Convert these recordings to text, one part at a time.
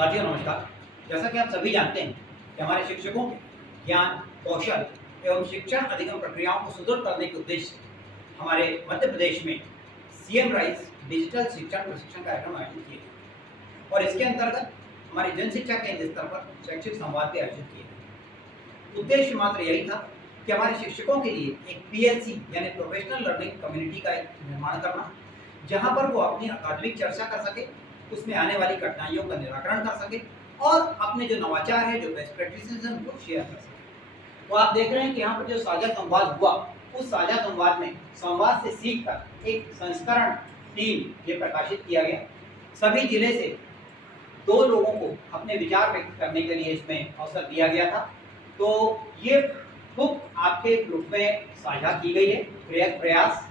साथियों नमस्कार। जैसा कि आप सभी जानते हैं कि हमारे शिक्षकों के ज्ञान, कौशल एवं शिक्षण अधिगम प्रक्रियाओं को सुदृढ़ करने के उद्देश्य से हमारे मध्य प्रदेश में सीएम राइज डिजिटल शिक्षण प्रशिक्षण कार्यक्रम आयोजित किए गए और इसके अंतर्गत हमारे जन शिक्षा केंद्र स्तर पर शैक्षिक संवाद भी आयोजित किए गए। उद्देश्य मात्र यही था कि हमारे शिक्षकों के लिए एक पीएलसी यानी प्रोफेशनल लर्निंग कम्युनिटी का एक निर्माण करना, जहां पर वो अपनी अकादमिक चर्चा कर सके, उसमें आने वाली कठिनाइयों का निराकरण कर सके और अपने जो नवाचार है, जो बेस्ट प्रैक्टिसेस हैं, उनको शेयर कर सके। तो आप देख रहे हैं कि यहाँ पर जो साझा संवाद हुआ, उस साझा संवाद में संवाद से सीखकर एक संस्करण 3 ये प्रकाशित किया गया। सभी जिले से 2 लोगों को अपने विचार व्यक्त करने के लिए इसमें अवसर दिया गया था। तो ये बुक आपके ग्रुप में साझा की गई है, प्रेरक प्रयास।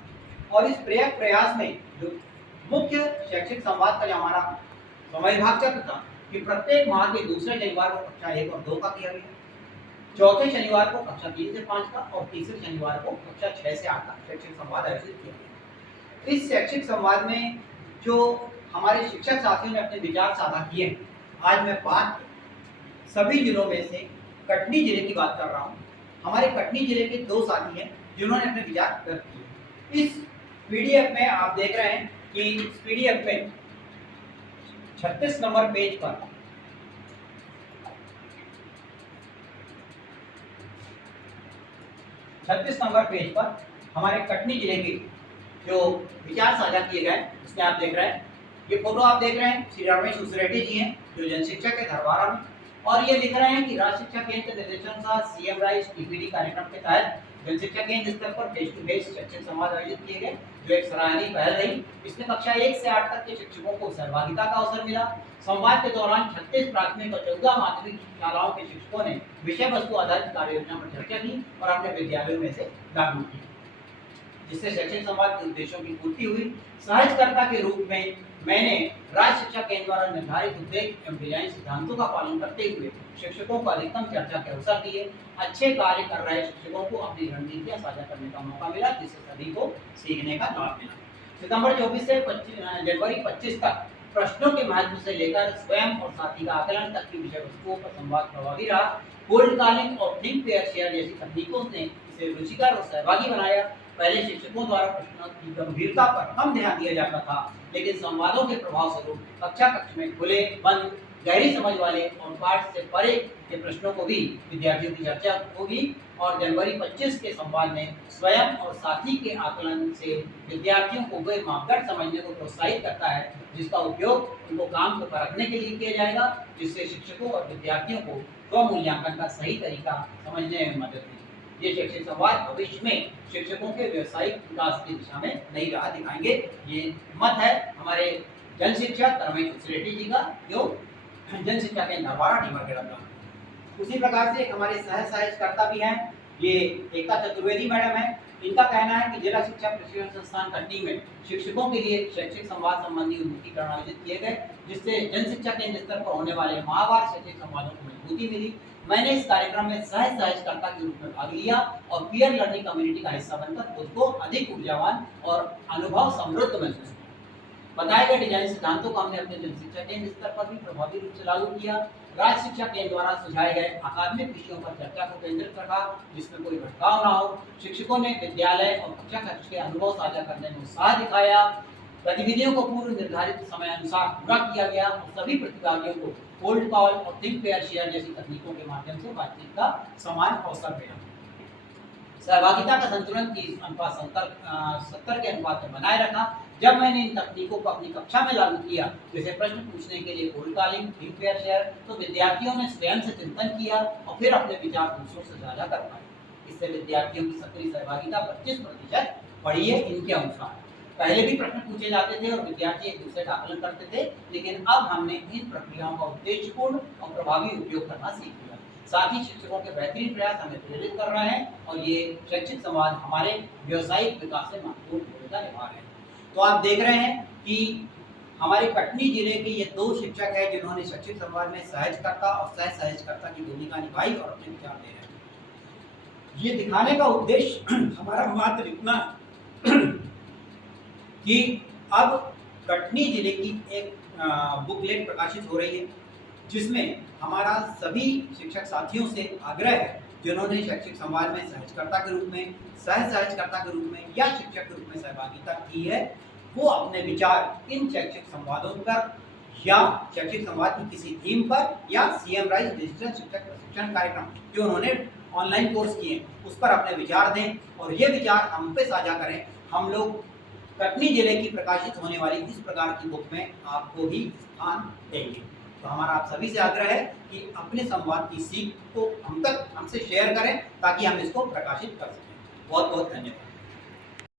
और इस प्रेरक प्रयास में जो मुख्य शैक्षिक संवाद का जो हमारा समय भाग चक्र था कि प्रत्येक माह के दूसरे शनिवार को कक्षा 1 और 2 का किया गया, चौथे शनिवार को कक्षा 3 से 5 का और तीसरे शनिवार को कक्षा 6 से 8 का शैक्षिक संवाद आयोजित किया गया। इस शैक्षिक संवाद में जो हमारे शिक्षक साथियों ने अपने विचार साझा किए, आज मैं बात सभी जिलों में से कटनी जिले की बात कर रहा हूँ। हमारे कटनी जिले के 2 साथी हैं जिन्होंने अपने विचार व्यक्त किए। इस पीडीएफ में आप देख रहे हैं कि इस पीडीएफ में 36 नंबर पेज पर हमारे कटनी जिले के जो विचार साझा किए गए, इसमें आप देख रहे हैं, ये फोटो आप देख रहे हैं, श्री रमेश उसरेड्डी जी हैं जो जन शिक्षा के धरवारा में, और ये लिख रहे हैं कि राज्य शिक्षा केंद्र के निर्देशानुसार सीएम राइज टीपीडी कार्यक्रम के तहत जन शिक्षा केंद्र स्तर पर फेस टू फेस शैक्षिक संवाद आयोजित किए गए, जो एक सराहनीय पहल रही। इसमें कक्षा 1 से 8 तक के शिक्षकों को सहभागिता का अवसर मिला। संवाद के दौरान 36 प्राथमिक और 14 माध्यमिक शालाओं के शिक्षकों ने विषय वस्तु आधारित कार्य योजना पर चर्चा की और अपने विद्यालयों में से लागू की, जिससे शैक्षिक संवाद के उद्देश्यों की पूर्ति हुई। सहजकर्ता के रूप में मैंने राज्य शिक्षा केंद्र द्वारा निर्धारित उद्देश्य एवं डिजाइन सिद्धांतों का पालन करते हुए शिक्षकों को अधिकतम चर्चा के अवसर दिए। अच्छे कार्य कर रहे शिक्षकों को अपनी रणनीतियां साझा करने का मौका मिला, जिससे सभी को सीखने का लाभ मिला। सितंबर 24 से जनवरी 25 तक प्रश्नों के महत्व से लेकर स्वयं और साथी का आकलन तक की विषय वस्तुओं पर संवाद प्रभावी रहा। कोल्ड कॉलिंग और थिंक पेयर शेयर जैसी तकनीकों ने इसे रुचिकर और सहभागी बनाया। पहले शिक्षकों द्वारा प्रश्नों की गंभीरता पर कम ध्यान दिया जाता था, लेकिन संवादों के प्रभाव स्वरूप कक्ष में खुले, बंद, गहरी समझ वाले और पाठ से परे के प्रश्नों को भी विद्यार्थियों की चर्चा होगी। और जनवरी 25 के संवाद में स्वयं और साथी के आकलन से विद्यार्थियों को वे मापदंड समझने को प्रोत्साहित करता है, जिसका उपयोग उनको काम को परखने के लिए किया जाएगा, जिससे शिक्षकों और विद्यार्थियों को स्वमूल्यांकन का सही तरीका समझने में मदद मिलेगी। ये शैक्षिक संवाद भविष्य में शिक्षकों के व्यावसायिक विकास की दिशा में नई राह दिखाएंगे। ये मत है हमारे जन शिक्षक रमेश उसरेड्डी जी का, जो जन शिक्षा के धरवाड़ा टीमरखेड़ा का। उसी प्रकार से हमारे सह सहजकर्ता भी हैं, ये एकता चतुर्वेदी मैडम है। इनका कहना है कि जिला शिक्षा प्रशिक्षण संस्थान कटनी में शिक्षकों के लिए शैक्षिक संवाद संबंधी उन्मुखीकरण आयोजित किए गए, जिससे जन शिक्षा केंद्र स्तर पर होने वाले माहवार शैक्षिक संवादों को मजबूती मिली। मैंने इस कार्यक्रम में सहजकर्ता के रूप में भाग लिया और पीयर लर्निंग कम्युनिटी का हिस्सा बनकर खुद को अधिक ऊर्जावान और अनुभव समृद्ध महसूस किया। बताए गए डिजाइन सिद्धांतों को हमने अपने जन शिक्षा केंद्र स्तर पर भी प्रभावी रूप से लागू किया। राज्य शिक्षा केंद्र द्वारा सुझाए गए अकादमिक विषयों पर चर्चा को केंद्रित रखा, जिसमें कोई भटकाव न हो। शिक्षकों ने विद्यालय और कक्षा कक्ष के अनुभव साझा करने में उत्साह दिखाया। गतिविधियों को पूर्व निर्धारित समय अनुसार पूरा किया गया और सभी प्रतिभागियों को कोल्ड कॉल और थिंक पेयर शेयर जैसी तकनीकों के माध्यम से बातचीत का समान अवसर मिला। सहभागिता का संतुलन 30:70 के अनुपात में बनाए रखा। जब मैंने इन तकनीकों को अपनी कक्षा में लागू किया, जैसे प्रश्न पूछने के लिए cold calling, think pair share, तो विद्यार्थियों ने स्वयं से चिंतन किया और फिर अपने विचार दूसरों से साझा कर पाए। इससे विद्यार्थियों की सक्रिय सहभागिता 25% बढ़ी है। इनके अनुसार पहले भी प्रश्न पूछे जाते थे और विद्यार्थी एक दूसरे का आकलन करते थे, लेकिन अब हमने इन प्रक्रियाओं का उद्देश्यपूर्ण और प्रभावी उपयोग करना सीख लिया। साथ ही शिक्षकों के बेहतरीन प्रयास हमें प्रेरित कर रहे हैं और ये शैक्षिक संवाद हमारे व्यावसायिक विकास में महत्वपूर्ण भूमिका निभा रहे हैं। तो आप देख रहे हैं कि हमारे कटनी जिले के ये 2 शिक्षक हैं जिन्होंने शैक्षिक संवाद में सहजकर्ता और सह सहजकर्ता की भूमिका निभाई और अपने विचार दे रहे हैं। ये दिखाने का उद्देश्य हमारा मात्र इतना कि अब कटनी जिले की एक बुकलेट प्रकाशित हो रही है, जिसमें हमारा सभी शिक्षक साथियों से आग्रह है जिन्होंने शैक्षिक संवाद में सहजकर्ता के रूप में, सह सहजकर्ता के रूप में या शिक्षक के रूप में सहभागिता की है, वो अपने विचार इन शैक्षिक संवादों पर या शैक्षिक संवाद की किसी थीम पर या सीएम राइज डिजिटल शिक्षक प्रशिक्षण कार्यक्रम जो उन्होंने ऑनलाइन कोर्स किए उस पर अपने विचार दें और ये विचार हम पे साझा करें। हम लोग कटनी जिले की प्रकाशित होने वाली इस प्रकार की बुक में आपको भी स्थान देंगे। तो हमारा आप सभी से आग्रह है कि अपने संवाद की सीख को हम तक हमसे शेयर करें ताकि हम इसको प्रकाशित कर सकें। बहुत बहुत धन्यवाद।